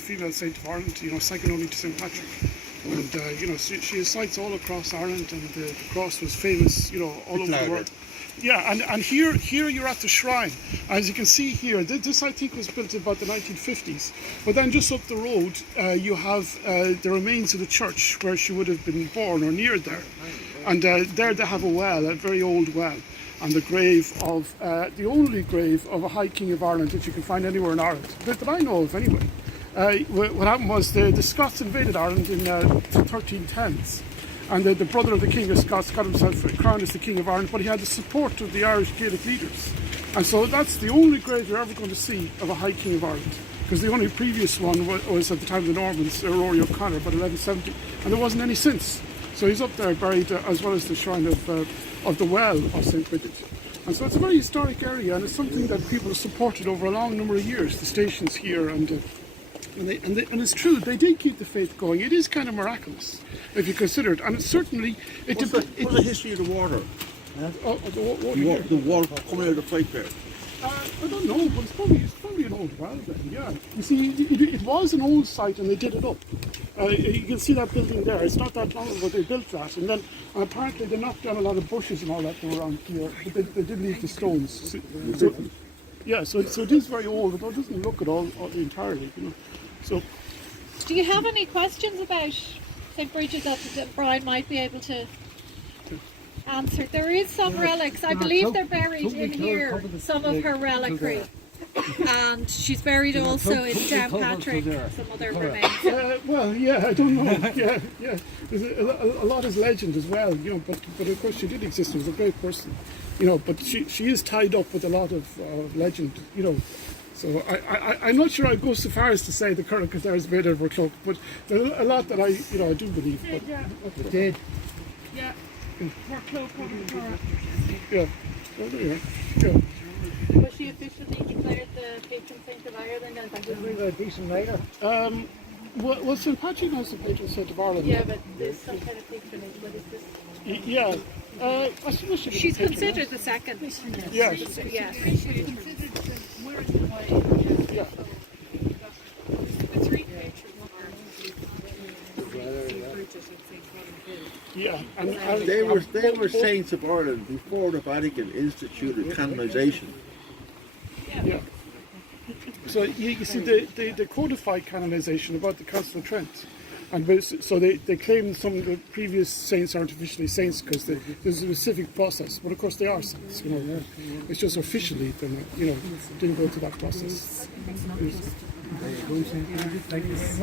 female saint of Ireland, second only to St. Patrick. And, she has sites all across Ireland, and the cross was famous, all over the world. Yeah, and here you're at the shrine. As you can see here, this I think was built about the 1950s. But then just up the road, you have the remains of the church where she would have been born or near there. And there they have a well, a very old well, and the grave of, the only grave of a High King of Ireland that you can find anywhere in Ireland, that I know of anyway. What happened was the Scots invaded Ireland in the 1310s. And the brother of the King of Scots got himself crowned as the King of Ireland, but he had the support of the Irish Gaelic leaders. And so that's the only grave you're ever going to see of a High King of Ireland. Because the only previous one was at the time of the Normans, Rory O'Connor, about 1170, and there wasn't any since. So he's up there buried as well as the shrine of the well of St. Bridgid. And so it's a very historic area, and it's something that people have supported over a long number of years, the stations here, and it's true, they did keep the faith going. It is kind of miraculous, if you consider it. And it's certainly... What's the history of the water? The water coming out of the pipe there? I don't know, but it's probably an old well then, yeah. You see, it was an old site and they did it up. You can see that building there. It's not that long ago they built that. And then apparently they knocked down a lot of bushes and all that that were around here, but they did leave the stones. So it is very old, although it doesn't look at all entirely, So, do you have any questions about St. Bridget that Brian might be able to answer? There is some relics. I believe they're buried in here, some of her reliquary. And she's buried also in St. Patrick, some other remains. Well, yeah, I don't know. Yeah. There's a lot is legend as well, but of course she did exist. She was a great person, but she is tied up with a lot of legend, So I'm not sure I'd go so far as to say the current Qatar is made out of her cloak, but there's a lot that I do believe. It did. Yeah. Her cloak over her. Yeah. Well, there you are. Was she officially declared the patron saint of Ireland? And Did we have a decent writer? Well, St. Patrick knows the patron saint of Ireland. yeah, but there's some kind of patronage. What is this? Yeah. I suppose She's considered the second. Yeah. Yeah. Yeah. The three patrons Yeah. And They were saints of Ireland before the Vatican instituted canonization. Yeah. So you see, they codified canonization about the Council of Trent. And so they claim some of the previous saints aren't officially saints because there's a specific process. But of course they are saints, It's just officially they're not, didn't go through that process. Thank you very much.